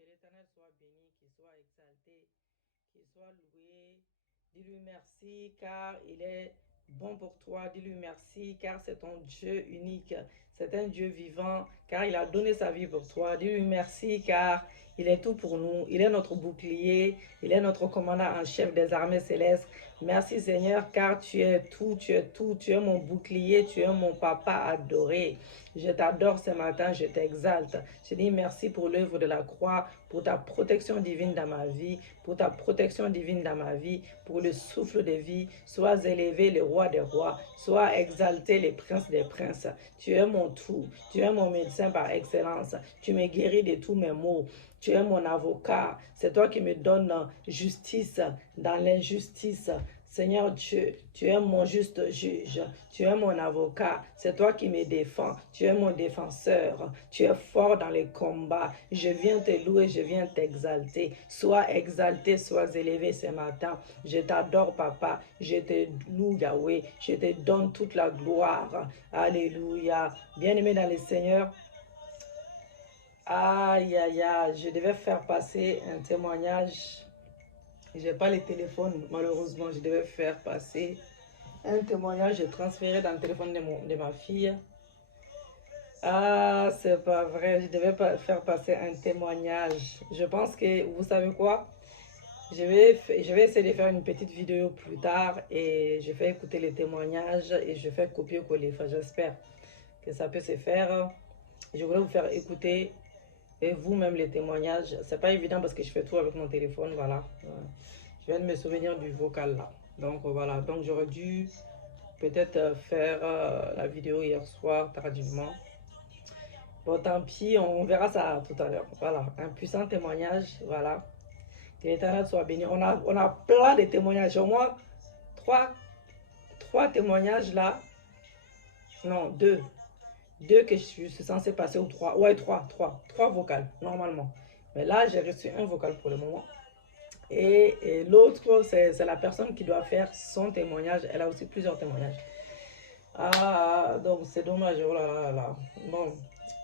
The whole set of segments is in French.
Que l'Éternel soit béni, qu'il soit exalté, qu'il soit loué. Dis-lui merci car il est bon pour toi. Dis-lui merci car c'est ton Dieu unique. C'est un Dieu vivant car il a donné sa vie pour toi. Dis-lui merci car il est tout pour nous. Il est notre bouclier. Il est notre commandant en chef des armées célestes. Merci Seigneur car tu es tout, tu es tout. Tu es mon bouclier, tu es mon papa adoré. Je t'adore ce matin, je t'exalte. Je dis merci pour l'œuvre de la croix, pour ta protection divine dans ma vie, pour ta protection divine dans ma vie, pour le souffle de vie. Sois élevé le roi des rois, sois exalté le prince des princes. Tu es mon tout, tu es mon médecin par excellence. Tu me guéris de tous mes maux. Tu es mon avocat. C'est toi qui me donnes justice dans l'injustice. Seigneur Dieu, tu es mon juste juge, tu es mon avocat, c'est toi qui me défends, tu es mon défenseur, tu es fort dans les combats, je viens te louer, je viens t'exalter, sois exalté, sois élevé ce matin, je t'adore papa, je te loue Yahweh, je te donne toute la gloire, alléluia, bien-aimé dans le Seigneur. Aïe, aïe, aïe, je devais faire passer un témoignage. Je n'ai pas le téléphone, malheureusement, je devais faire passer un témoignage. J'ai transféré dans le téléphone de ma fille. Ah, c'est pas vrai, je devais pas faire passer un témoignage. Je pense que, vous savez quoi? Je vais essayer de faire une petite vidéo plus tard et je fais écouter les témoignages et je fais copier-coller. Enfin, j'espère que ça peut se faire. Je voulais vous faire écouter et vous-même les témoignages. C'est pas évident parce que je fais tout avec mon téléphone, voilà. Je viens de me souvenir du vocal là. Donc voilà, donc j'aurais dû peut-être faire la vidéo hier soir tardivement. Bon, tant pis, on verra ça tout à l'heure. Voilà, un puissant témoignage, voilà. Que l'Éternel soit béni. On a plein de témoignages, au moins trois témoignages là. Non, deux. Deux que je suis censé passer ou trois. Ouais, trois vocales, normalement. Mais là, j'ai reçu un vocal pour le moment. Et l'autre, c'est la personne qui doit faire son témoignage. Elle a aussi plusieurs témoignages. Ah, donc c'est dommage. Oh là là là. Bon,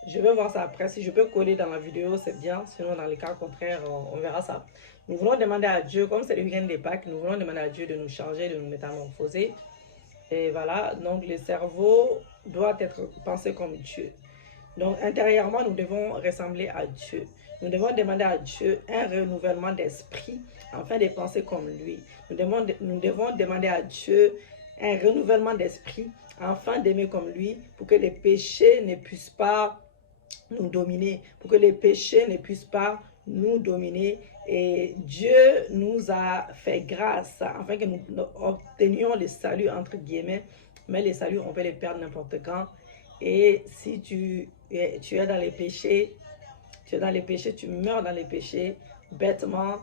je vais voir ça après. Si je peux coller dans la vidéo, c'est bien. Sinon, dans les cas contraires, on verra ça. Nous voulons demander à Dieu, comme c'est le week-end des Pâques, nous voulons demander à Dieu de nous changer, de nous métamorphoser. Et voilà, donc le cerveau doit être pensé comme Dieu. Donc intérieurement, nous devons ressembler à Dieu. Nous devons demander à Dieu un renouvellement d'esprit afin de penser comme lui. Nous devons demander à Dieu un renouvellement d'esprit afin d'aimer comme lui pour que les péchés ne puissent pas nous dominer, pour que les péchés ne puissent pas nous dominer. Et Dieu nous a fait grâce afin que nous obtenions le salut entre guillemets, mais le salut on peut le perdre n'importe quand. Et si tu es dans les péchés, tu meurs dans les péchés, bêtement,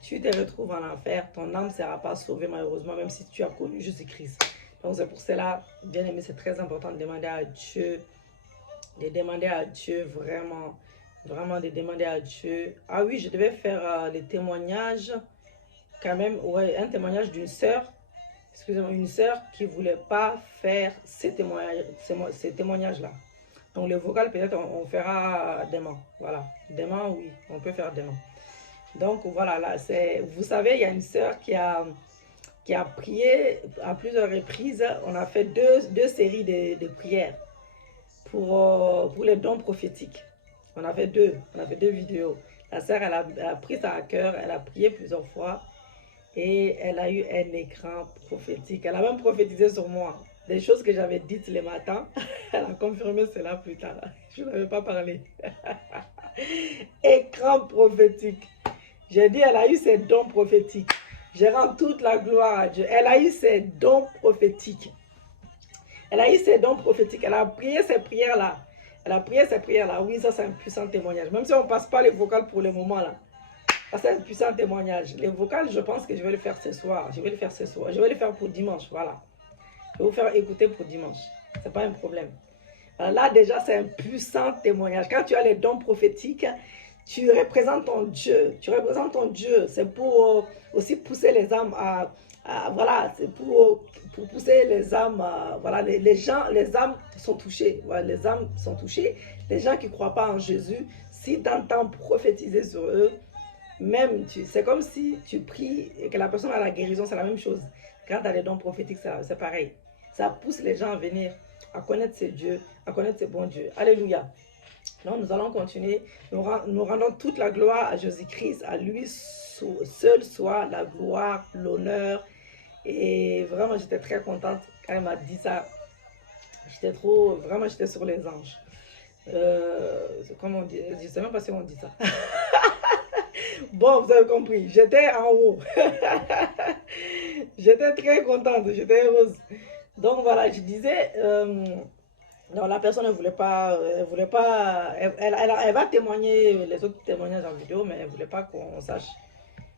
tu te retrouves en enfer, ton âme ne sera pas sauvée malheureusement, même si tu as connu Jésus-Christ. Donc c'est pour cela, bien aimé, c'est très important de demander à Dieu, vraiment, vraiment de demander à Dieu. Ah oui, je devais faire les témoignages, quand même, ouais, un témoignage d'une sœur, excusez-moi, une sœur qui ne voulait pas faire ces témoignages-là. Donc le vocal, peut-être on fera demain. Voilà, demain, oui, on peut faire demain. Donc voilà, là, vous savez, il y a une sœur qui a prié à plusieurs reprises. On a fait deux séries de prières pour les dons prophétiques. On a fait deux vidéos. La sœur, elle a pris ça à cœur, elle a prié plusieurs fois et elle a eu un écran prophétique. Elle a même prophétisé sur moi. Des choses que j'avais dites le matin, elle a confirmé cela plus tard. Je n'avais pas parlé. Écran prophétique. J'ai dit, elle a eu ses dons prophétiques. Je rends toute la gloire à Dieu. Elle a eu ses dons prophétiques. Elle a eu ses dons prophétiques. Elle a prié ces prières-là. Oui, ça c'est un puissant témoignage. Même si on ne passe pas les vocales pour le moment là. Ça c'est un puissant témoignage. Les vocales, je pense que je vais le faire ce soir. Je vais le faire pour dimanche, voilà. Je vais vous faire écouter pour dimanche. C'est pas un problème. Alors là, déjà, c'est un puissant témoignage. Quand tu as les dons prophétiques, tu représentes ton Dieu. C'est pour aussi pousser les âmes voilà, c'est pour pousser les âmes. Voilà, les âmes sont touchées. Voilà, les âmes sont touchées. Les gens qui ne croient pas en Jésus, si tu entends prophétiser sur eux, même, c'est comme si tu pries et que la personne a la guérison, c'est la même chose. Quand tu as des dons prophétiques, c'est pareil. Ça pousse les gens à venir, à connaître ces dieux, à connaître ces bons dieux. Alléluia. Donc, nous allons continuer. Nous rendons toute la gloire à Jésus-Christ. À lui seul soit la gloire, l'honneur. Et vraiment, j'étais très contente quand elle m'a dit ça. Vraiment, j'étais sur les anges. Comment on dit? Je ne sais même pas si on dit ça. Bon, vous avez compris, j'étais en haut. J'étais très contente, j'étais heureuse. Donc voilà, je disais, non, la personne ne voulait pas, elle va témoigner les autres témoignages en vidéo, mais elle ne voulait pas qu'on sache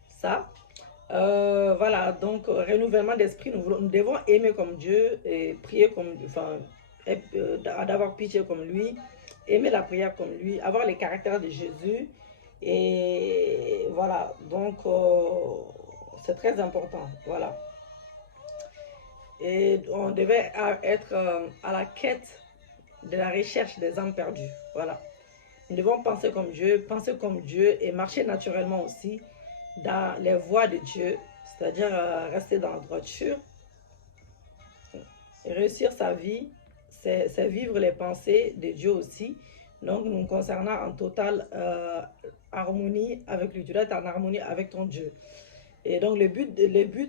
ça. Voilà, donc renouvellement d'esprit, nous devons aimer comme Dieu et prier comme, enfin, d'avoir pitié comme lui, aimer la prière comme lui, avoir les caractères de Jésus. Et voilà, donc c'est très important, voilà. Et on devait être à la quête de la recherche des âmes perdues, voilà. Nous devons penser comme Dieu et marcher naturellement aussi dans les voies de Dieu, c'est-à-dire rester dans la droiture. Et réussir sa vie, c'est vivre les pensées de Dieu aussi. Donc, nous concernant en totale harmonie avec lui. Tu dois être en harmonie avec ton Dieu. Et donc, le but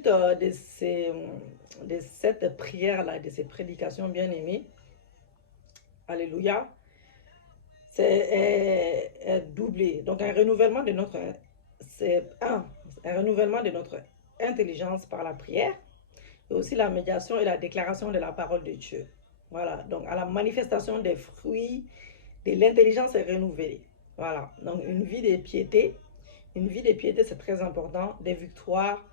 de cette prière-là, de ces prédications bien aimées, alléluia, c'est doublé. Donc, un renouvellement de notre intelligence par la prière, et aussi la médiation et la déclaration de la parole de Dieu. Voilà, donc à la manifestation des fruits de l'intelligence est renouvelée. Voilà, donc une vie de piété c'est très important, des victoires,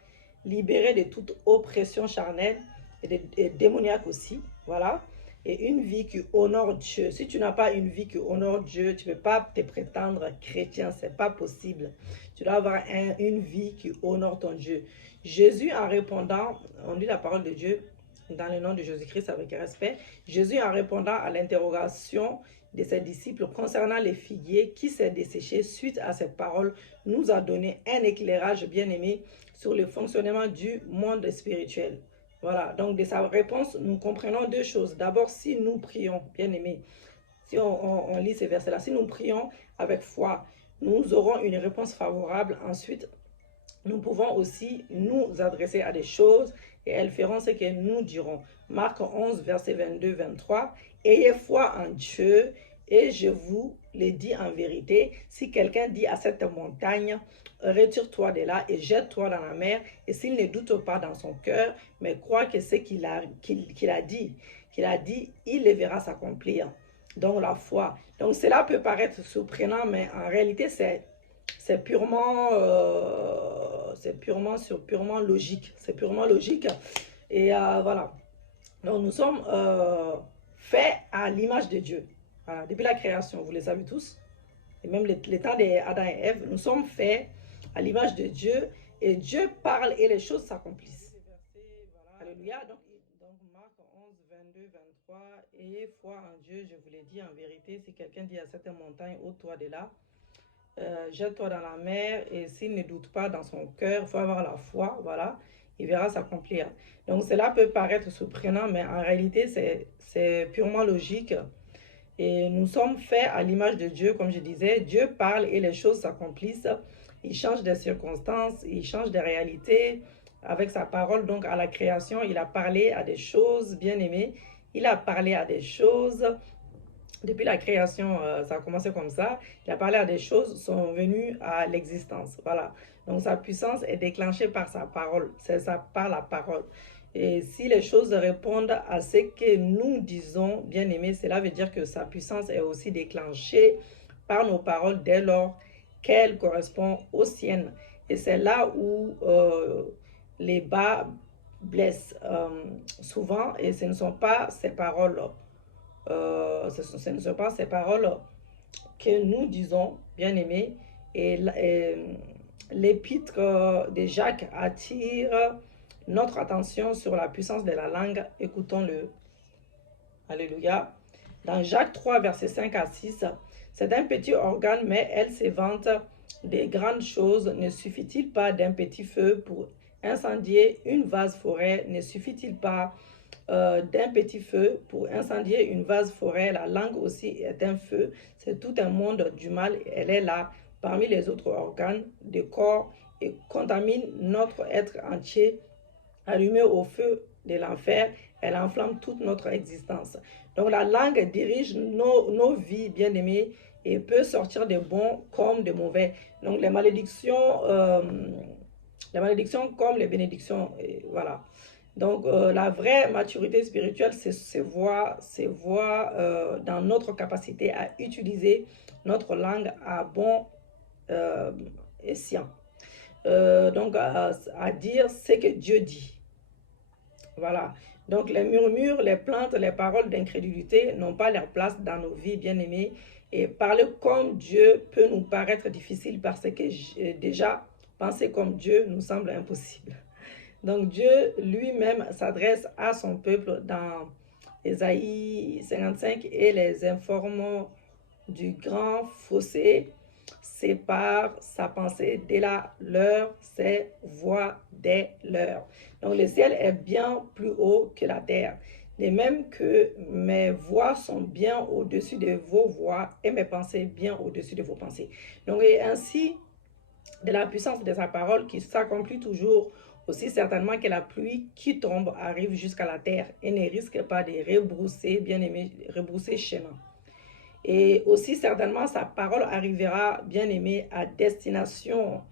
libérées de toute oppression charnelle et démoniaque aussi. Voilà, et une vie qui honore Dieu. Si tu n'as pas une vie qui honore Dieu, tu ne peux pas te prétendre chrétien, c'est pas possible. Tu dois avoir une vie qui honore ton Dieu. Jésus, en répondant, on lit la parole de Dieu dans le nom de Jésus-Christ avec respect. Jésus, en répondant à l'interrogation de ses disciples concernant les figuiers qui s'est desséché suite à cette parole, nous a donné un éclairage bien-aimé sur le fonctionnement du monde spirituel. Voilà, donc de sa réponse, nous comprenons deux choses. D'abord, si nous prions, bien-aimés, si on lit ces versets-là, si nous prions avec foi, nous aurons une réponse favorable. Ensuite, nous pouvons aussi nous adresser à des choses et elles feront ce que nous dirons. Marc 11, verset 22-23. Ayez foi en Dieu et je vous le dis en vérité, si quelqu'un dit à cette montagne, retire-toi de là et jette-toi dans la mer, et s'il ne doute pas dans son cœur, mais croit que ce qu'il a dit, il le verra s'accomplir. Donc la foi. Donc cela peut paraître surprenant, mais en réalité c'est purement logique. C'est purement logique. Et voilà. Donc nous sommes faits à l'image de Dieu. Voilà. Depuis la création, vous le savez tous. Et même les temps d'Adam et Ève, nous sommes faits à l'image de Dieu. Et Dieu parle et les choses s'accomplissent. Alléluia. Donc Marc 11, 22, 23. Ayez foi en Dieu, je vous l'ai dit en vérité. Si quelqu'un dit à cette montagne, ôte-toi de là, jette-toi dans la mer, et s'il ne doute pas dans son cœur, il faut avoir la foi, voilà, il verra s'accomplir. Donc cela peut paraître surprenant, mais en réalité c'est purement logique. Et nous sommes faits à l'image de Dieu, comme je disais. Dieu parle et les choses s'accomplissent. Il change des circonstances, il change des réalités avec sa parole. Donc à la création, il a parlé à des choses bien aimées. Il a parlé à des choses. Depuis la création, ça a commencé comme ça. Il a parlé à des choses, sont venues à l'existence. Voilà. Donc sa puissance est déclenchée par sa parole. C'est ça, par la parole. Et si les choses répondent à ce que nous disons, bien aimé, cela veut dire que sa puissance est aussi déclenchée par nos paroles dès lors qu'elle correspond aux siennes. Et c'est là où les bas blessent souvent, et ce ne sont pas ces paroles ce ne sont pas ces paroles que nous disons, bien aimés. Et l'épître de Jacques attire notre attention sur la puissance de la langue. Écoutons-le. Alléluia. dans Jacques 3, versets 5 à 6. C'est un petit organe, mais elle se vante des grandes choses. Ne suffit-il pas d'un petit feu pour incendier une vaste forêt? Ne suffit-il pas d'un petit feu pour incendier une vaste forêt? La langue aussi est un feu. C'est tout un monde du mal. Elle est là parmi les autres organes du corps et contamine notre être entier. Allumée au feu de l'enfer, elle enflamme toute notre existence. Donc la langue dirige nos vies, bien-aimés, et peut sortir de bons comme de mauvais. Donc les malédictions comme les bénédictions, voilà. Donc la vraie maturité spirituelle, c'est voir dans notre capacité à utiliser notre langue à bon escient. Donc à dire ce que Dieu dit. Voilà. Donc les murmures, les plaintes, les paroles d'incrédulité n'ont pas leur place dans nos vies, bien-aimés. Et parler comme Dieu peut nous paraître difficile parce que déjà, penser comme Dieu nous semble impossible. Donc Dieu lui-même s'adresse à son peuple dans Ésaïe 55 et les informe du grand fossé sépare sa pensée de la leur, ses voix des leurs. Donc le ciel est bien plus haut que la terre. De même que mes voix sont bien au-dessus de vos voix et mes pensées bien au-dessus de vos pensées. Donc et ainsi, de la puissance de sa parole qui s'accomplit toujours aussi certainement que la pluie qui tombe arrive jusqu'à la terre et ne risque pas de rebrousser, bien aimé, rebrousser chemin. Et aussi certainement sa parole arrivera, bien aimé, à destination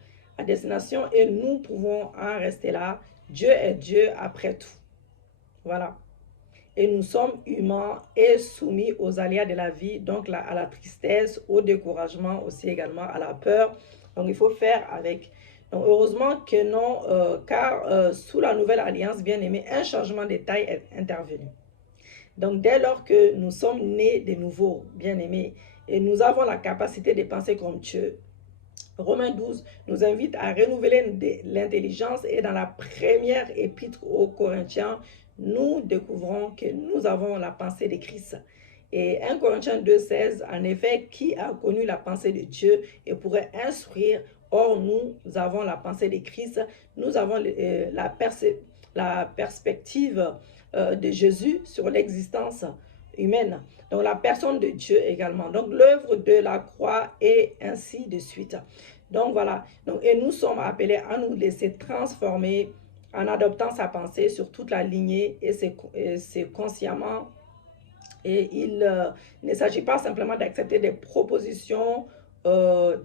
et nous pouvons en rester là. Dieu est Dieu après tout. Voilà. Et nous sommes humains et soumis aux aléas de la vie, donc à la tristesse, au découragement aussi également, à la peur. Donc il faut faire avec. Donc heureusement que non, car sous la nouvelle alliance, bien aimé, un changement de taille est intervenu. Donc dès lors que nous sommes nés de nouveau, bien aimés, et nous avons la capacité de penser comme Dieu, Romains 12 nous invite à renouveler l'intelligence et dans la première épître aux Corinthiens, nous découvrons que nous avons la pensée de Christ. Et 1 Corinthiens 2,16, en effet, qui a connu la pensée de Dieu et pourrait instruire? Or, nous avons la pensée de Christ, nous avons la perspective de Jésus sur l'existence humaine. Donc la personne de Dieu également. Donc l'œuvre de la croix et ainsi de suite. Donc voilà. Donc, et nous sommes appelés à nous laisser transformer en adoptant sa pensée sur toute la lignée et c'est consciemment. Et il ne s'agit pas simplement d'accepter des propositions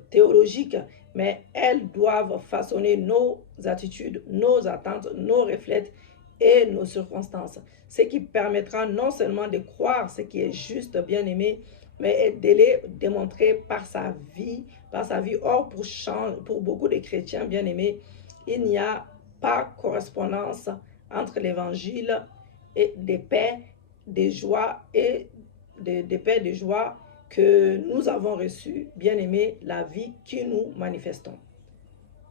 théologiques, mais elles doivent façonner nos attitudes, nos attentes, nos réflexes et nos circonstances. Ce qui permettra non seulement de croire ce qui est juste, bien aimé, mais de les démontrer par sa vie. Or, pour beaucoup de chrétiens, bien aimés, il n'y a pas correspondance entre l'évangile et des paix, des joies et des paix, des joies que nous avons reçues, bien aimés, la vie que nous manifestons.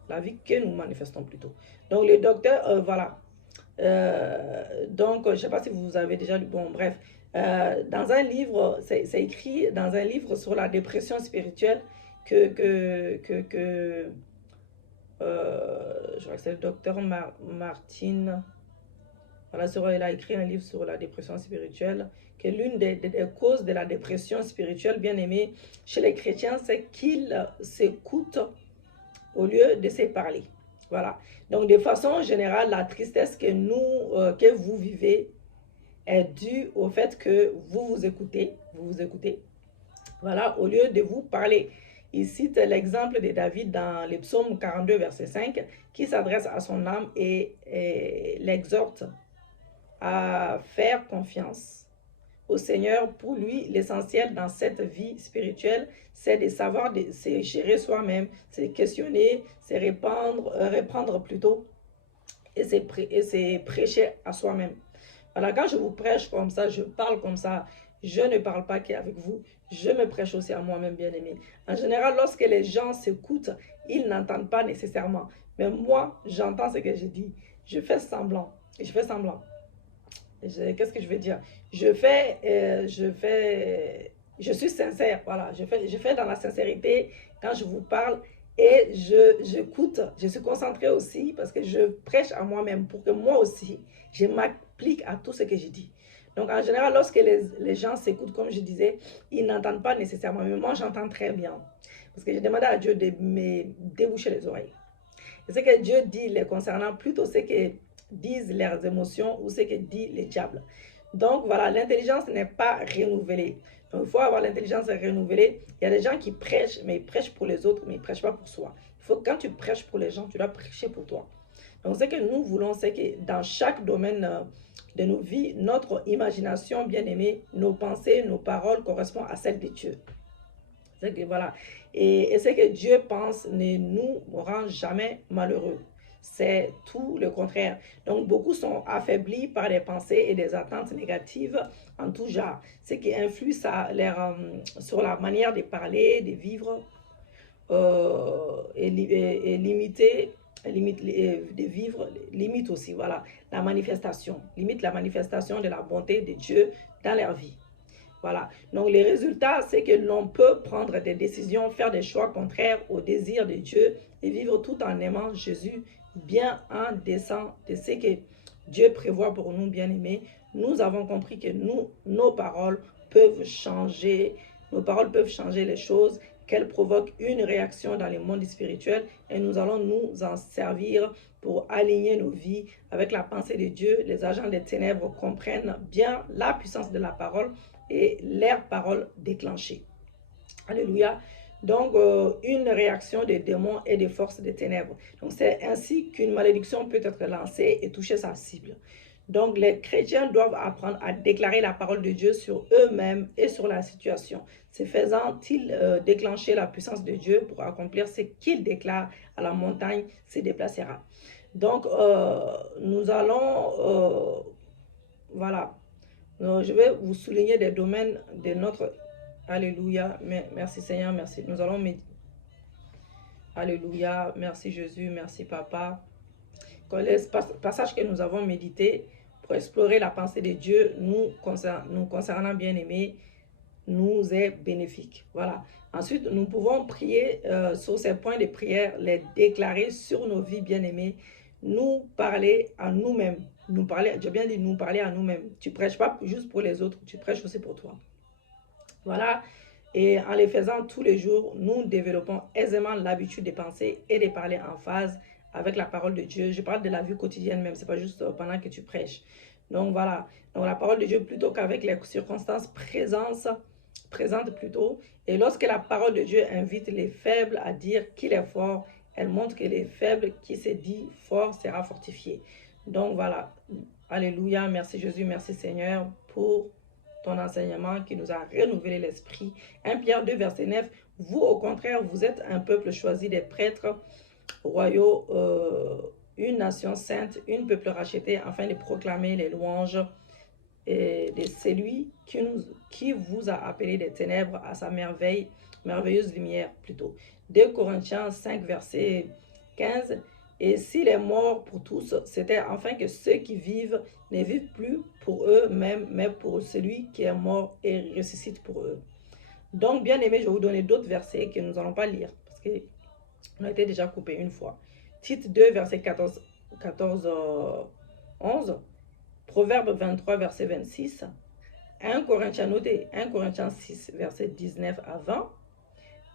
La vie que nous manifestons plutôt. Donc, le docteur, voilà. Donc, je ne sais pas si vous avez déjà lu, bon, bref. Dans un livre, c'est écrit dans un livre sur la dépression spirituelle je crois que c'est le docteur Martin. Voilà, il a écrit un livre sur la dépression spirituelle, que l'une des causes de la dépression spirituelle, bien aimée, chez les chrétiens, c'est qu'ils s'écoutent au lieu de se parler. Voilà. Donc, de façon générale, la tristesse que vous vivez est due au fait que vous vous écoutez. Voilà, au lieu de vous parler. Il cite l'exemple de David dans le psaume 42, verset 5, qui s'adresse à son âme et l'exhorte à faire confiance au Seigneur. Pour lui, l'essentiel dans cette vie spirituelle, c'est de savoir se gérer soi-même, se questionner, se reprendre plutôt, et se prêcher à soi-même. Voilà, quand je vous prêche comme ça, je parle comme ça, je ne parle pas qu'avec vous, je me prêche aussi à moi-même, bien-aimé. En général, lorsque les gens s'écoutent, ils n'entendent pas nécessairement. Mais moi, j'entends ce que je dis. Je fais semblant. qu'est-ce que je vais dire? Je suis sincère, voilà. Je fais dans la sincérité quand je vous parle et j'écoute. Je suis concentrée aussi parce que je prêche à moi-même pour que moi aussi, je m'applique à tout ce que je dis. Donc, en général, lorsque les gens s'écoutent, comme je disais, ils n'entendent pas nécessairement. Mais moi, j'entends très bien. Parce que j'ai demandé à Dieu de me déboucher les oreilles. Et ce que Dieu dit les concernant, plutôt ce que disent leurs émotions ou ce que dit les diables. Donc voilà, l'intelligence n'est pas renouvelée. Donc il faut avoir l'intelligence renouvelée. Il y a des gens qui prêchent, mais ils prêchent pour les autres, mais ils ne prêchent pas pour soi. Il faut, quand tu prêches pour les gens, tu dois prêcher pour toi. Donc ce que nous voulons, c'est que dans chaque domaine de nos vies, notre imagination, bien aimée, nos pensées, nos paroles correspondent à celles de Dieu. C'est que voilà. Et ce que Dieu pense ne nous rend jamais malheureux. C'est tout le contraire. Donc, beaucoup sont affaiblis par des pensées et des attentes négatives en tout genre, ce qui influe sur la manière de parler, de vivre et de vivre, limite aussi, voilà, la manifestation, limite la manifestation de la bonté de Dieu dans leur vie. Voilà. Donc, les résultats, c'est que l'on peut prendre des décisions, faire des choix contraires au désir de Dieu et vivre tout en aimant Jésus, bien en descendant de ce que Dieu prévoit pour nous, bien-aimés. Nous avons compris que nos paroles peuvent changer les choses, qu'elles provoquent une réaction dans le monde spirituel et nous allons nous en servir pour aligner nos vies avec la pensée de Dieu. Les agents des ténèbres comprennent bien la puissance de la parole et leurs paroles déclenchées. Alléluia. Donc, une réaction des démons et des forces des ténèbres. Donc, c'est ainsi qu'une malédiction peut être lancée et toucher sa cible. Donc, les chrétiens doivent apprendre à déclarer la parole de Dieu sur eux-mêmes et sur la situation. Ce faisant, ils déclencher la puissance de Dieu pour accomplir ce qu'il déclare à la montagne se déplacera. Donc, nous allons, voilà, je vais vous souligner des domaines de notre... Alléluia, merci Seigneur, merci. Nous allons méditer. Alléluia, merci Jésus, merci Papa. Les passages que nous avons médités pour explorer la pensée de Dieu nous concernant bien-aimés nous est bénéfique. Voilà. Ensuite, nous pouvons prier sur ces points de prière, les déclarer sur nos vies bien-aimées, nous parler à nous-mêmes. J'ai bien dit nous parler à nous-mêmes. Tu ne prêches pas juste pour les autres, tu prêches aussi pour toi. Voilà. Et en les faisant tous les jours, nous développons aisément l'habitude de penser et de parler en phase avec la parole de Dieu. Je parle de la vie quotidienne même, c'est pas juste pendant que tu prêches. Donc voilà, donc la parole de Dieu plutôt qu'avec les circonstances présentes plutôt. Et lorsque la parole de Dieu invite les faibles à dire qu'il est fort, elle montre que les faibles qui se dit fort sera fortifié. Donc voilà, alléluia, merci Jésus, merci Seigneur pour ton enseignement qui nous a renouvelé l'esprit. 1 Pierre 2, verset 9. Vous, au contraire, vous êtes un peuple choisi des prêtres royaux, une nation sainte, une peuple racheté, afin de proclamer les louanges de celui qui vous a appelé des ténèbres à sa merveilleuse lumière plutôt. 2 Corinthiens 5, verset 15. Et s'il est mort pour tous, c'était afin que ceux qui vivent ne vivent plus pour eux-mêmes, mais pour celui qui est mort et ressuscite pour eux. Donc, bien aimé, je vais vous donner d'autres versets que nous n'allons pas lire, parce qu'on a été déjà coupé une fois. Tite 2, verset 14, 11. Proverbe 23, verset 26. 1 Corinthiens 6, verset 19 à 20.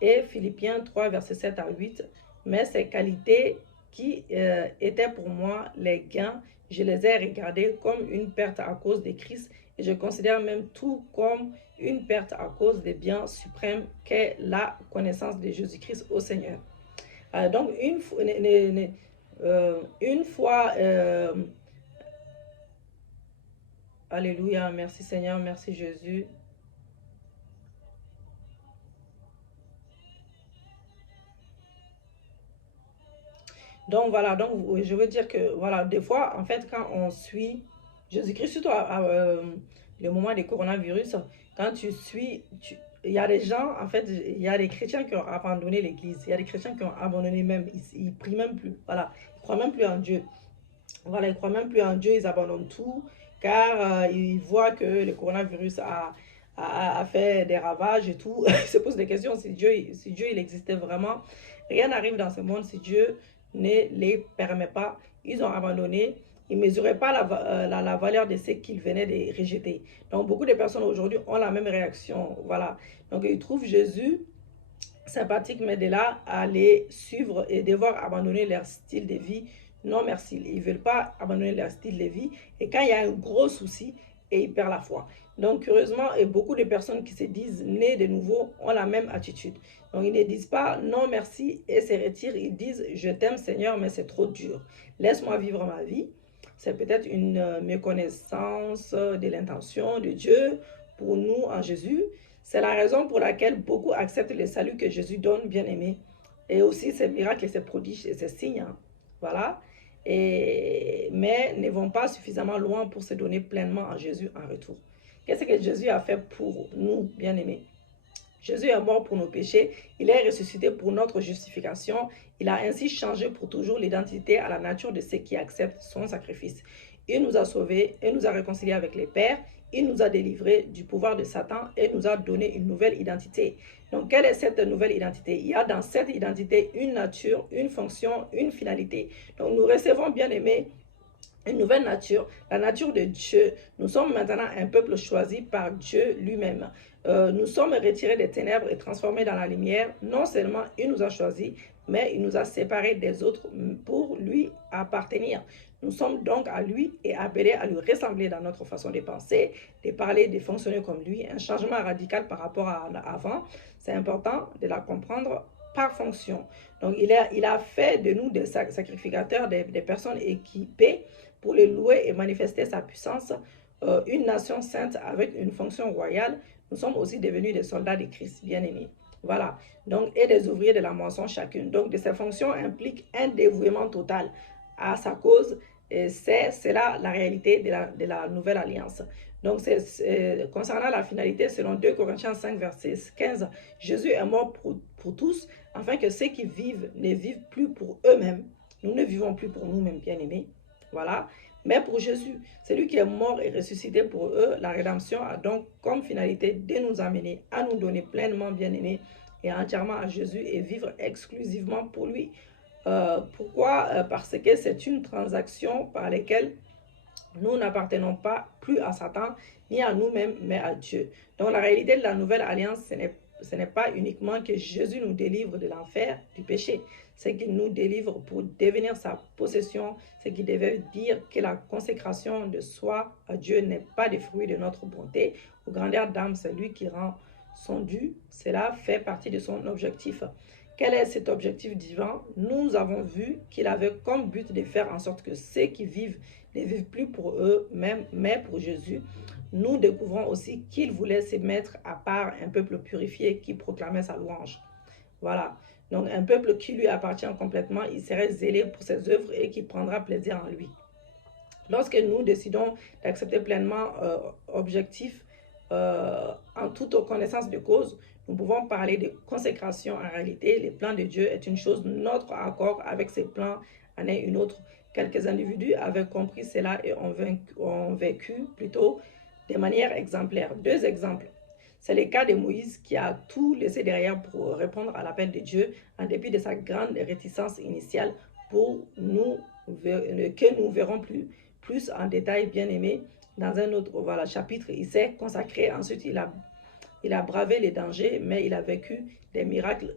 Et Philippiens 3, verset 7 à 8. Mais ces qualités qui étaient pour moi les gains, je les ai regardés comme une perte à cause de Christ et je considère même tout comme une perte à cause des biens suprêmes qu'est la connaissance de Jésus-Christ au Seigneur. Donc, une fois alléluia, merci Seigneur, merci Jésus. Donc voilà, donc je veux dire que voilà, des fois, en fait, quand on suit Jésus-Christ, surtout le moment des coronavirus, quand tu suis, il y a des gens, en fait, il y a des chrétiens qui ont abandonné l'église, il y a des chrétiens qui ont abandonné même, ils prient même plus, voilà, ils croient même plus en Dieu. Voilà, ils croient même plus en Dieu, ils abandonnent tout. car il voit que le coronavirus a fait des ravages et tout. Il se pose des questions si Dieu il existait vraiment. Rien n'arrive dans ce monde si Dieu ne les permet pas. Ils ont abandonné. Ils ne mesuraient pas la valeur de ce qu'ils venaient de rejeter. Donc, beaucoup de personnes aujourd'hui ont la même réaction. Voilà. Donc, ils trouvent Jésus sympathique, mais de là à les suivre et devoir abandonner leur style de vie. Non, merci. Ils ne veulent pas abandonner leur style de vie. Et quand il y a un gros souci, et ils perdent la foi. Donc, curieusement, et beaucoup de personnes qui se disent nées de nouveau ont la même attitude. Donc, ils ne disent pas non, merci et se retirent. Ils disent je t'aime, Seigneur, mais c'est trop dur. Laisse-moi vivre ma vie. C'est peut-être une méconnaissance de l'intention de Dieu pour nous en Jésus. C'est la raison pour laquelle beaucoup acceptent le salut que Jésus donne, bien aimé. Et aussi ses miracles et ses prodiges et ses signes. Hein. Voilà. Mais ne vont pas suffisamment loin pour se donner pleinement à Jésus en retour. Qu'est-ce que Jésus a fait pour nous, bien aimés? Jésus est mort pour nos péchés, il est ressuscité pour notre justification, il a ainsi changé pour toujours l'identité à la nature de ceux qui acceptent son sacrifice. Il nous a sauvés et nous a réconciliés avec les pères, il nous a délivrés du pouvoir de Satan et nous a donné une nouvelle identité. Donc, quelle est cette nouvelle identité? Il y a dans cette identité une nature, une fonction, une finalité. Donc, nous recevons, bien aimés, une nouvelle nature, la nature de Dieu. Nous sommes maintenant un peuple choisi par Dieu lui-même. Nous sommes retirés des ténèbres et transformés dans la lumière. Non seulement il nous a choisis, mais il nous a séparés des autres pour lui appartenir. Nous sommes donc à lui et appelés à lui ressembler dans notre façon de penser, de parler, de fonctionner comme lui. Un changement radical par rapport à avant. C'est important de la comprendre par fonction. Donc, il a fait de nous des sacrificateurs, des personnes équipées pour le louer et manifester sa puissance, une nation sainte avec une fonction royale. Nous sommes aussi devenus des soldats de Christ, bien-aimés. Voilà. Donc, et des ouvriers de la moisson chacune. Donc, de ces fonctions impliquent un dévouement total à sa cause. C'est là la réalité de la nouvelle alliance. Donc, concernant la finalité, selon 2 Corinthiens 5, verset 15, Jésus est mort pour tous, afin que ceux qui vivent ne vivent plus pour eux-mêmes. Nous ne vivons plus pour nous-mêmes, bien-aimés. Voilà. Mais pour Jésus, celui qui est mort et ressuscité pour eux, la rédemption a donc comme finalité de nous amener à nous donner pleinement, bien-aimés, et entièrement à Jésus et vivre exclusivement pour lui. Pourquoi? Parce que c'est une transaction par laquelle nous n'appartenons pas plus à Satan ni à nous-mêmes, mais à Dieu. Donc la réalité de la nouvelle alliance, ce n'est pas uniquement que Jésus nous délivre de l'enfer, du péché. C'est qu'il nous délivre pour devenir sa possession, ce qui devait dire que la consécration de soi à Dieu n'est pas le fruit de notre bonté. Au grandeur d'âme, c'est lui qui rend son dû. Cela fait partie de son objectif. Quel est cet objectif divin? Nous avons vu qu'il avait comme but de faire en sorte que ceux qui vivent ne vivent plus pour eux-mêmes, mais pour Jésus. Nous découvrons aussi qu'il voulait se mettre à part un peuple purifié qui proclamait sa louange. Voilà. Donc, un peuple qui lui appartient complètement, il serait zélé pour ses œuvres et qui prendra plaisir en lui. Lorsque nous décidons d'accepter pleinement objectif en toute connaissance de cause, nous pouvons parler de consécration. En réalité, les plans de Dieu est une chose, notre accord avec ses plans en est une autre. Quelques individus avaient compris cela et ont vécu plutôt de manière exemplaire. 2 exemples. C'est le cas de Moïse qui a tout laissé derrière pour répondre à l'appel de Dieu en dépit de sa grande réticence initiale pour nous, que nous verrons plus en détail, bien aimé, dans un autre chapitre. Il s'est consacré, ensuite il a bravé les dangers, mais il a vécu des miracles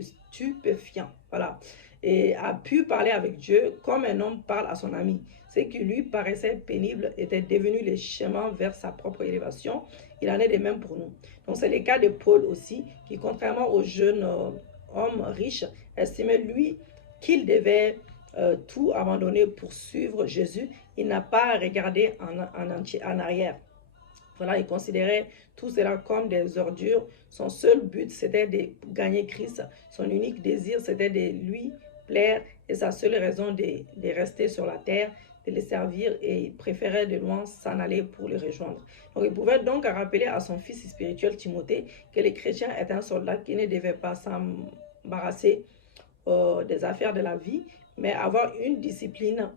stupéfiants. Voilà. Et a pu parler avec Dieu comme un homme parle à son ami. Ce qui lui paraissait pénible était devenu le chemin vers sa propre élévation. Il en est de même pour nous. Donc c'est le cas de Paul aussi, qui contrairement au jeune homme riche, estimait lui qu'il devait tout abandonner pour suivre Jésus. Il n'a pas regardé en arrière. Voilà, il considérait tout cela comme des ordures. Son seul but, c'était de gagner Christ. Son unique désir, c'était de lui plaire. Et sa seule raison de rester sur la terre, de le servir. Et il préférait de loin s'en aller pour le rejoindre. Donc, il pouvait donc rappeler à son fils spirituel Timothée que le chrétien est un soldat qui ne devait pas s'embarrasser des affaires de la vie, mais avoir une discipline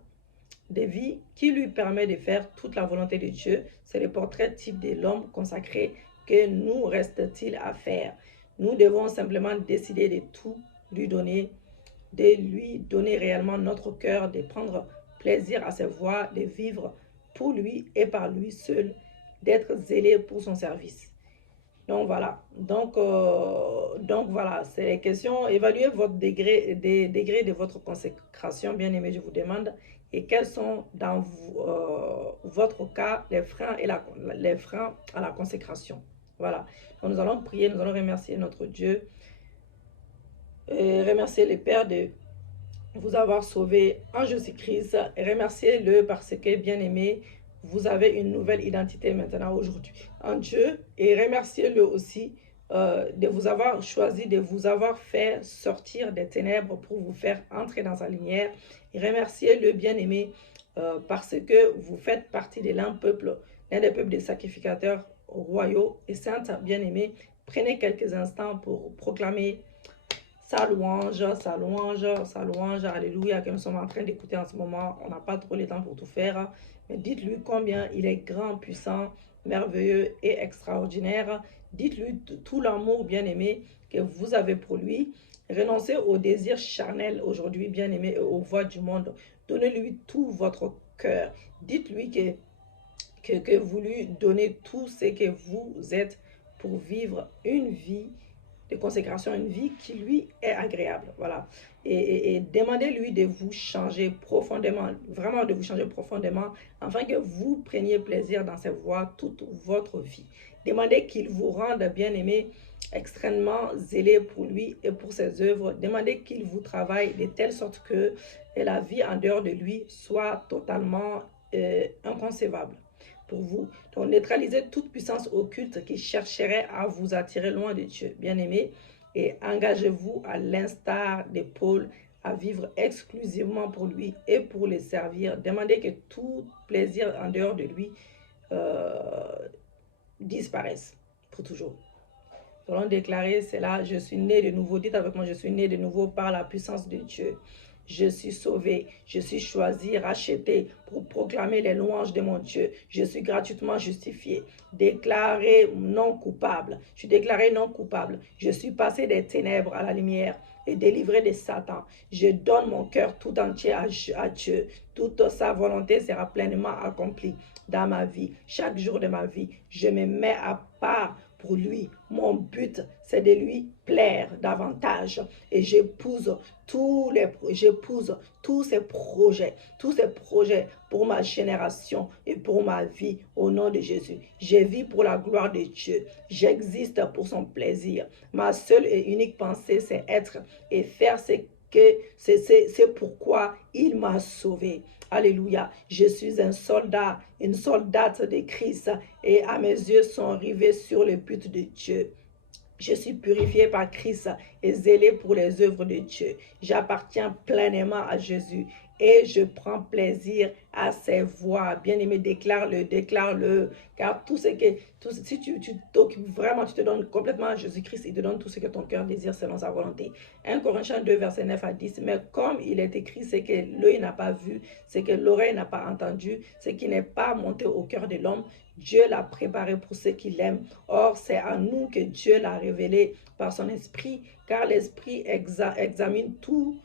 de vie qui lui permet de faire toute la volonté de Dieu. C'est le portrait type de l'homme consacré. Que nous reste-t-il à faire? Nous devons simplement décider de tout lui donner, de lui donner réellement notre cœur, de prendre plaisir à ses voies, de vivre pour lui et par lui seul, d'être zélé pour son service. Donc voilà, voilà, c'est les questions. Évaluez votre degré, de votre consécration, bien aimé, je vous demande. Et quels sont dans votre cas les freins, les freins à la consécration. Voilà, donc nous allons prier, nous allons remercier notre Dieu. Et remercier le Père de vous avoir sauvé en Jésus-Christ. Et remerciez-le parce que, bien aimé, vous avez une nouvelle identité maintenant aujourd'hui en Dieu. Et remerciez-le aussi de vous avoir choisi, de vous avoir fait sortir des ténèbres pour vous faire entrer dans sa lumière. Et remerciez-le, bien aimé, parce que vous faites partie de l'un des peuples des sacrificateurs royaux et saints, bien aimés. Prenez quelques instants pour proclamer sa louange, sa louange, sa louange, alléluia, que nous sommes en train d'écouter en ce moment. On n'a pas trop le temps pour tout faire, mais dites-lui combien il est grand, puissant, merveilleux et extraordinaire. Dites-lui tout l'amour, bien-aimé, que vous avez pour lui. Renoncez aux désirs charnels aujourd'hui, bien-aimé, et aux voies du monde. Donnez-lui tout votre cœur. Dites-lui que vous lui donnez tout ce que vous êtes pour vivre une vie de consécration, une vie qui lui est agréable. Voilà. Et demandez-lui de vous changer profondément, vraiment de vous changer profondément, afin que vous preniez plaisir dans ses voies toute votre vie. Demandez qu'il vous rende, bien aimé, extrêmement zélé pour lui et pour ses œuvres. Demandez qu'il vous travaille de telle sorte que la vie en dehors de lui soit totalement inconcevable pour vous. Donc, neutralisez toute puissance occulte qui chercherait à vous attirer loin de Dieu, bien-aimé, et engagez-vous à l'instar de Paul à vivre exclusivement pour lui et pour le servir. Demandez que tout plaisir en dehors de lui disparaisse pour toujours. Nous allons déclarer cela: je suis né de nouveau. Dites avec moi: je suis né de nouveau par la puissance de Dieu. Je suis sauvé, je suis choisi, racheté pour proclamer les louanges de mon Dieu. Je suis gratuitement justifié, déclaré non coupable. Je suis déclaré non coupable. Je suis passé des ténèbres à la lumière et délivré de Satan. Je donne mon cœur tout entier à Dieu. Toute sa volonté sera pleinement accomplie dans ma vie. Chaque jour de ma vie, je me mets à part pour lui. Mon but, c'est de lui plaire davantage. Et j'épouse tous ces projets pour ma génération et pour ma vie au nom de Jésus. Je vis pour la gloire de Dieu. J'existe pour son plaisir. Ma seule et unique pensée, c'est être et faire c'est pourquoi il m'a sauvé. Alléluia. Je suis un soldat, une soldate de Christ et à mes yeux sont rivés sur le but de Dieu. Je suis purifié par Christ et zélé pour les œuvres de Dieu. J'appartiens pleinement à Jésus et je prends plaisir à ses voies. Bien-aimé, déclare-le. Car si tu t'occupes vraiment, tu te donnes complètement à Jésus-Christ, il te donne tout ce que ton cœur désire selon sa volonté. 1 Corinthiens 2, verset 9 à 10. Mais comme il est écrit, c'est que l'œil n'a pas vu, c'est que l'oreille n'a pas entendu, c'est qui n'est pas monté au cœur de l'homme, Dieu l'a préparé pour ceux qui l'aiment. Or, c'est à nous que Dieu l'a révélé par son esprit, car l'esprit examine tout,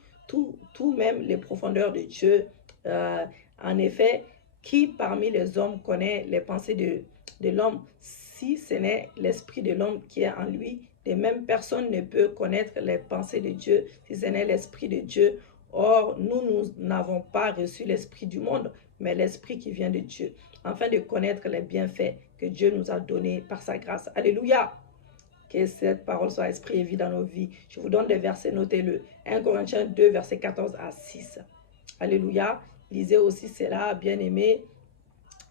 même les profondeurs de Dieu. En effet, qui parmi les hommes connaît les pensées de l'homme, si ce n'est l'esprit de l'homme qui est en lui? De même, personne ne peut connaître les pensées de Dieu si ce n'est l'esprit de Dieu. Or, nous n'avons pas reçu l'esprit du monde, mais l'esprit qui vient de Dieu, afin de connaître les bienfaits que Dieu nous a donnés par sa grâce. Alléluia! Que cette parole soit esprit et vie dans nos vies. Je vous donne des versets, notez-le. 1 Corinthiens 2, versets 14 à 6. Alléluia. Lisez aussi cela, bien-aimé.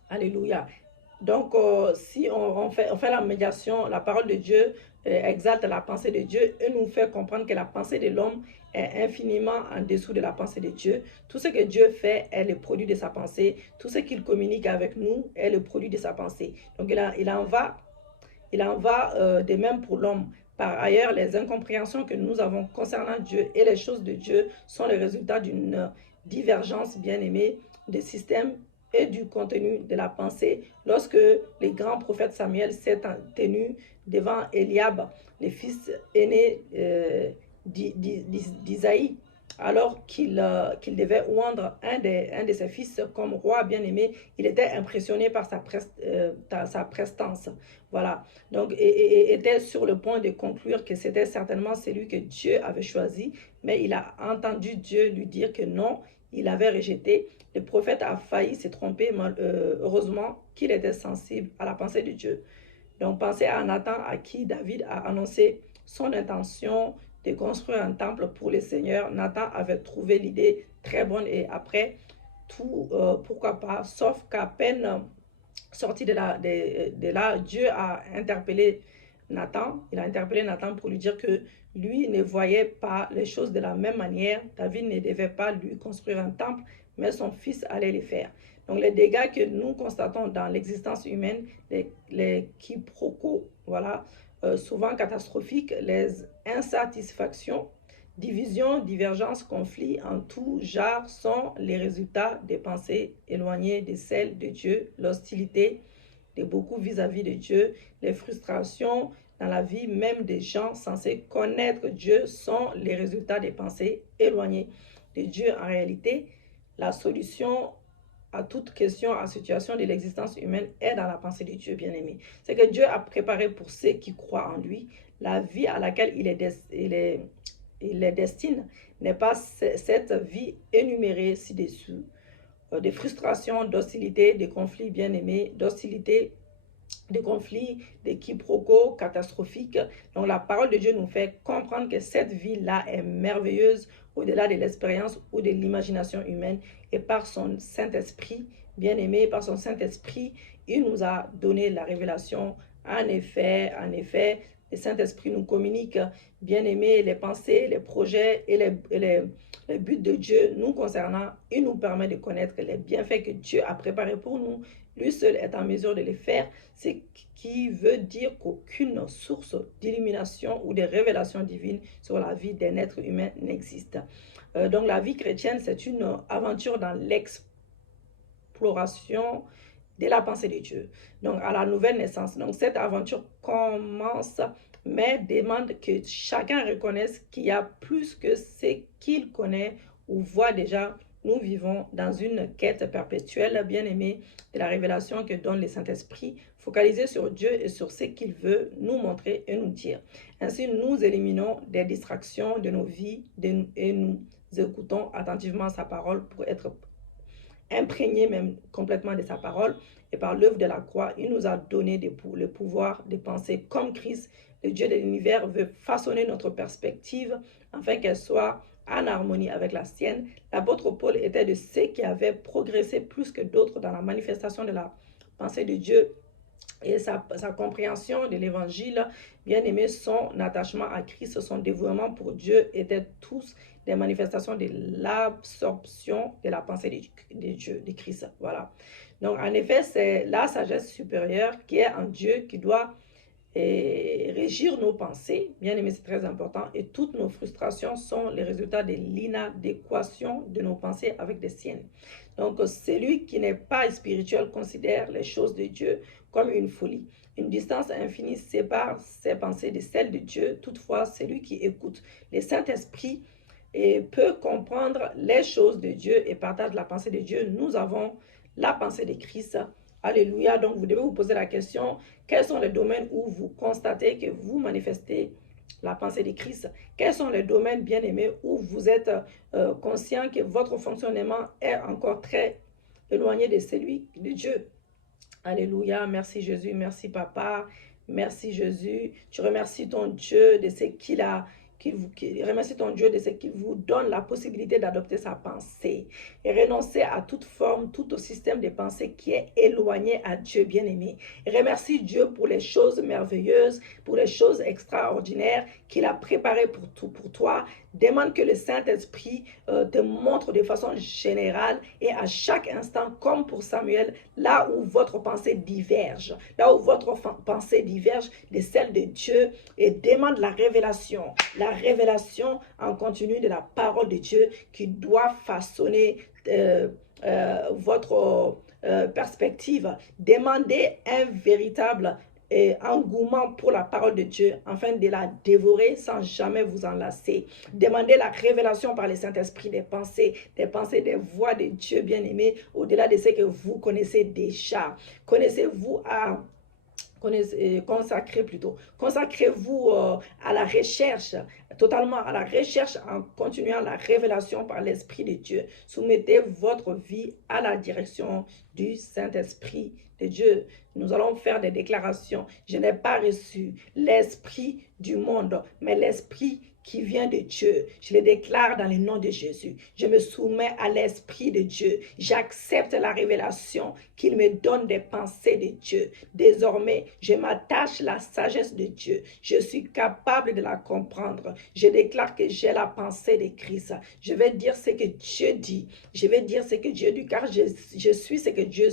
Alléluia. Donc, si on fait la médiation, la parole de Dieu exalte la pensée de Dieu et nous fait comprendre que la pensée de l'homme est infiniment en dessous de la pensée de Dieu. Tout ce que Dieu fait est le produit de sa pensée. Tout ce qu'il communique avec nous est le produit de sa pensée. Donc, il en va de même pour l'homme. Par ailleurs, les incompréhensions que nous avons concernant Dieu et les choses de Dieu sont le résultat d'une divergence, bien-aimée, des systèmes et du contenu de la pensée lorsque le grand prophète Samuel s'est tenu devant Eliab, le fils aîné d'Isaïe, alors qu'il devait oindre un de ses fils comme roi bien-aimé. Il était impressionné par sa prestance. Voilà. Donc, était sur le point de conclure que c'était certainement celui que Dieu avait choisi, mais il a entendu Dieu lui dire que non, il avait rejeté. Le prophète a failli se tromper, heureusement qu'il était sensible à la pensée de Dieu. Donc, pensez à Nathan, à qui David a annoncé son intention de construire un temple pour le Seigneur. Nathan avait trouvé l'idée très bonne et après, tout, pourquoi pas, sauf qu'à peine sorti de là, Dieu a interpellé Nathan. Il a interpellé Nathan pour lui dire que lui ne voyait pas les choses de la même manière. David ne devait pas lui construire un temple, mais son fils allait les faire. Donc les dégâts que nous constatons dans l'existence humaine, les quiproquos, voilà, souvent catastrophiques, les insatisfactions, divisions, divergences, conflits en tout genre sont les résultats des pensées éloignées de celles de Dieu, l'hostilité de beaucoup vis-à-vis de Dieu, les frustrations dans la vie même des gens censés connaître Dieu sont les résultats des pensées éloignées de Dieu. En réalité, la solution à toute question, à situation de l'existence humaine est dans la pensée de Dieu bien-aimé. C'est que Dieu a préparé pour ceux qui croient en lui la vie à laquelle il les destine n'est pas cette vie énumérée ci-dessous, de frustration, d'hostilité, de conflits bien-aimés, d'hostilité, de conflits, de quiproquos catastrophiques. Donc la parole de Dieu nous fait comprendre que cette vie-là est merveilleuse au-delà de l'expérience ou de l'imagination humaine et par son Saint-Esprit, bien-aimé, par son Saint-Esprit, il nous a donné la révélation. En effet, le Saint-Esprit nous communique, bien-aimé, les pensées, les projets et les buts de Dieu nous concernant. Il nous permet de connaître les bienfaits que Dieu a préparés pour nous. Lui seul est en mesure de les faire, ce qui veut dire qu'aucune source d'illumination ou de révélation divine sur la vie d'un être humain n'existe. Donc la vie chrétienne, c'est une aventure dans l'exploration de la pensée de Dieu. Donc à la nouvelle naissance. Donc cette aventure commence, mais demande que chacun reconnaisse qu'il y a plus que ce qu'il connaît ou voit déjà. Nous vivons dans une quête perpétuelle, bien-aimée, de la révélation que donne le Saint-Esprit, focalisée sur Dieu et sur ce qu'il veut nous montrer et nous dire. Ainsi, nous éliminons des distractions de nos vies et nous écoutons attentivement sa parole pour être imprégné même complètement de sa parole. Et par l'œuvre de la croix, il nous a donné le pouvoir de penser comme Christ. Le Dieu de l'univers veut façonner notre perspective afin qu'elle soit en harmonie avec la sienne. L'apôtre Paul était de ceux qui avaient progressé plus que d'autres dans la manifestation de la pensée de Dieu et sa compréhension de l'évangile. Bien-aimé, son attachement à Christ, son dévouement pour Dieu étaient tous des manifestations de l'absorption de la pensée de Dieu, de Christ. Voilà. Donc, en effet, c'est la sagesse supérieure qui est en Dieu qui doit régir nos pensées. Bien aimé, c'est très important. Et toutes nos frustrations sont les résultats de l'inadéquation de nos pensées avec les siennes. Donc, celui qui n'est pas spirituel considère les choses de Dieu comme une folie. Une distance infinie sépare ses pensées de celles de Dieu. Toutefois, celui qui écoute le Saint-Esprit et peut comprendre les choses de Dieu et partage la pensée de Dieu. Nous avons la pensée de Christ. Alléluia. Donc, vous devez vous poser la question, quels sont les domaines où vous constatez que vous manifestez la pensée de Christ? Quels sont les domaines, bien-aimés, où vous êtes conscient que votre fonctionnement est encore très éloigné de celui de Dieu? Alléluia. Merci Jésus. Merci Papa. Merci Jésus. Tu remercies ton Dieu de ce qu'il a remercie ton Dieu de ce qu'il vous donne la possibilité d'adopter sa pensée et renoncer à toute forme, tout système de pensée qui est éloigné à Dieu bien-aimé. Remercie Dieu pour les choses merveilleuses, pour les choses extraordinaires qu'il a préparées pour toi. Demande que le Saint-Esprit te montre de façon générale et à chaque instant, comme pour Samuel, là où votre pensée diverge, de celle de Dieu, et demande la révélation en continu de la parole de Dieu qui doit façonner perspective. Demandez un véritable engouement pour la parole de Dieu, afin de la dévorer sans jamais vous enlacer. Demandez la révélation par le Saint-Esprit des pensées, des voix de Dieu bien-aimé, au-delà de ce que vous connaissez déjà. Consacrez-vous à la recherche, totalement à la recherche en continuant la révélation par l'Esprit de Dieu. Soumettez votre vie à la direction du Saint-Esprit de Dieu. Nous allons faire des déclarations. Je n'ai pas reçu l'esprit du monde, mais l'esprit qui vient de Dieu. Je le déclare dans le nom de Jésus. Je me soumets à l'Esprit de Dieu. J'accepte la révélation qu'il me donne des pensées de Dieu. Désormais, je m'attache à la sagesse de Dieu. Je suis capable de la comprendre. Je déclare que j'ai la pensée de Christ. Je vais dire ce que Dieu dit. Je vais dire ce que Dieu dit, car je suis ce que Dieu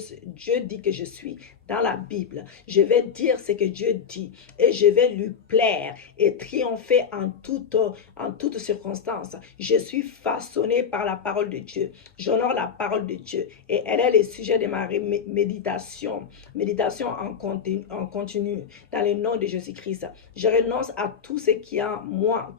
dit que je suis. Dans la Bible, je vais dire ce que Dieu dit et je vais lui plaire et triompher en toutes circonstances. Je suis façonné par la parole de Dieu. J'honore la parole de Dieu et elle est le sujet de ma méditation en continu dans le nom de Jésus-Christ. Je renonce à tout ce qui est en moi,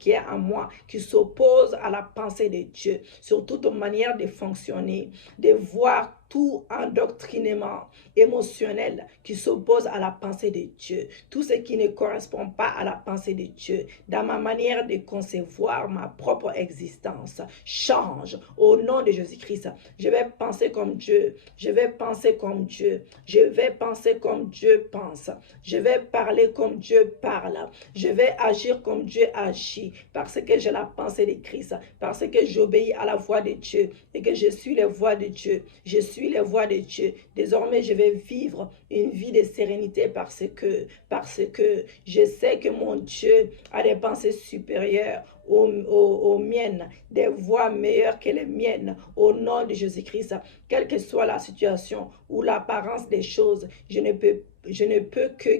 qui s'oppose à la pensée de Dieu, sur toute manière de fonctionner, de voir tout endoctrinement émotionnel qui s'oppose à la pensée de Dieu, tout ce qui ne correspond pas à la pensée de Dieu, dans ma manière de concevoir ma propre existence, change au nom de Jésus-Christ. Je vais penser comme Dieu, je vais penser comme Dieu, je vais penser comme Dieu pense, je vais parler comme Dieu parle, je vais agir comme Dieu agit, parce que j'ai la pensée de Christ, parce que j'obéis à la voix de Dieu et que je suis la voix de Dieu. Je suis les voix de Dieu. Désormais, je vais vivre une vie de sérénité parce que je sais que mon Dieu a des pensées supérieures aux miennes, des voix meilleures que les miennes, au nom de Jésus-Christ. Quelle que soit la situation ou l'apparence des choses, je ne peux que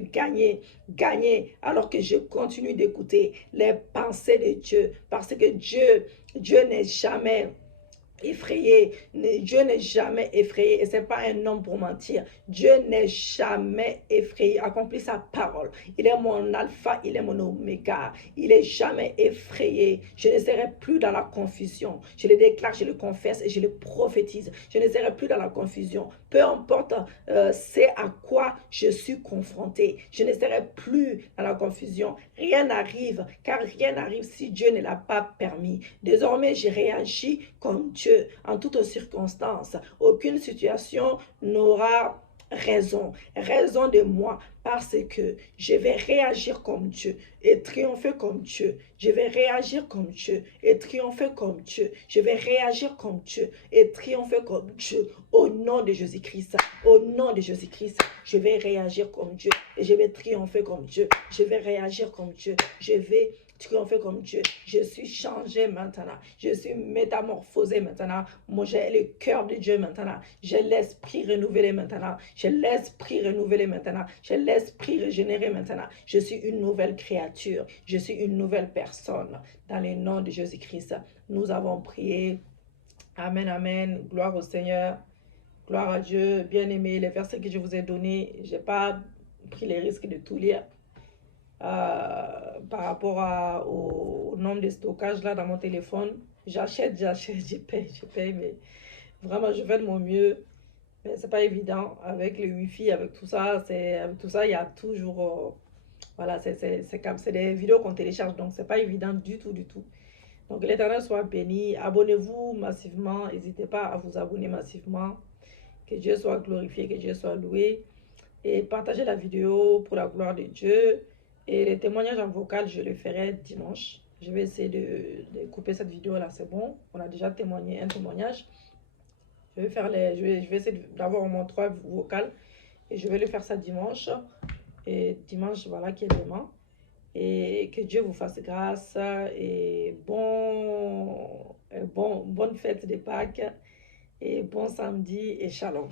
gagner alors que je continue d'écouter les pensées de Dieu, parce que Dieu n'est jamais effrayé. Dieu n'est jamais effrayé et c'est pas un homme pour mentir. Dieu n'est jamais effrayé. Accomplit sa parole. Il est mon alpha, il est mon oméga. Il est jamais effrayé. Je ne serai plus dans la confusion. Je le déclare, je le confesse et je le prophétise. Je ne serai plus dans la confusion. Peu importe c'est à quoi je suis confronté. Je ne serai plus dans la confusion. Rien n'arrive, car rien n'arrive si Dieu ne l'a pas permis. Désormais, je réagis comme Dieu en toutes circonstances. Aucune situation n'aura raison de moi, parce que je vais réagir comme Dieu et triompher comme Dieu. Je vais réagir comme Dieu et triompher comme Dieu. Je vais réagir comme Dieu et triompher comme Dieu. Au nom de Jésus-Christ, au nom de Jésus-Christ, je vais réagir comme Dieu et je vais triompher comme Dieu. Je vais réagir comme Dieu. Je vais triompher comme Dieu. Je suis changé maintenant. Je suis métamorphosé maintenant. Moi, j'ai le cœur de Dieu maintenant. J'ai l'esprit renouvelé maintenant. J'ai l'esprit renouvelé maintenant. J'ai l'esprit régénéré maintenant. Je suis une nouvelle créature. Je suis une nouvelle personne. Dans le nom de Jésus-Christ, nous avons prié. Amen, amen. Gloire au Seigneur. Gloire à Dieu. Bien-aimé, les versets que je vous ai donnés, je n'ai pas pris les risques de tout lire. Par rapport au nombre de stockages là dans mon téléphone. J'achète, je paye, mais vraiment je fais de mon mieux. Mais c'est pas évident avec le wifi, avec tout ça, il y a toujours, voilà, c'est des vidéos qu'on télécharge, donc c'est pas évident du tout. Donc l'Éternel soit béni, abonnez-vous massivement, n'hésitez pas à vous abonner massivement, que Dieu soit glorifié, que Dieu soit loué, et partagez la vidéo pour la gloire de Dieu. Et les témoignages en vocal, je le ferai dimanche. Je vais essayer de couper cette vidéo là, c'est bon. On a déjà témoigné un témoignage. Je vais essayer d'avoir au moins 3 vocales. Et je vais le faire ça dimanche. Et dimanche, voilà qui est demain. Et que Dieu vous fasse grâce. Et bonne fête de Pâques. Et bon samedi et shalom.